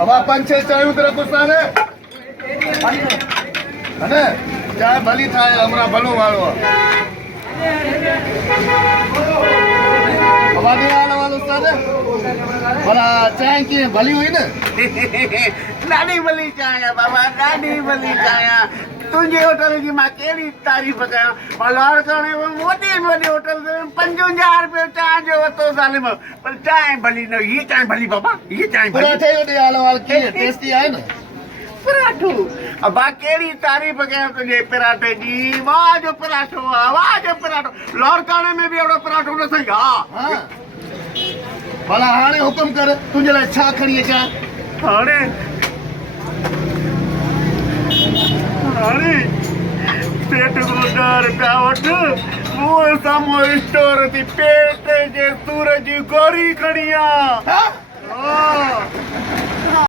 अब पंच छह चाय उतर गुस्सा ने अने चाय भली थाय हमरा भलो वालो अबादी वालो उस्ताद भला चाय की भली हुई ने ॾाढी भली चांहि आहे बाबा, ॾाढी भली चांहि आहे। तुंहिंजी होटल जी मां कहिड़ी तारीफ़ कयां। मां लाहौर में वॾी में वॾी होटल ते 55 रुपए चांहि जो वरितो ज़ालिम, पर चांहि भली न। हीअ चांहि भली बाबा, हीअ चांहि भली। पराठे जो हाल वाल की टेस्टी आहे न पराठो अबा कहिड़ी तारीफ़ कयां तुंहिंजे पराठे जी। वाह जो पराठो आहे, वाह जो पराठो। लाहौर में बि अहिड़ो पराठो न सही। हा भला हाणे हुकुम कर तुंहिंजे लाइ छा खणी अचां। हाणे हाणे पेट को 10 रुपया वठ, मुंहं साम्हूं स्टोर थी पेट जे सूर जी गोरी खणी आ।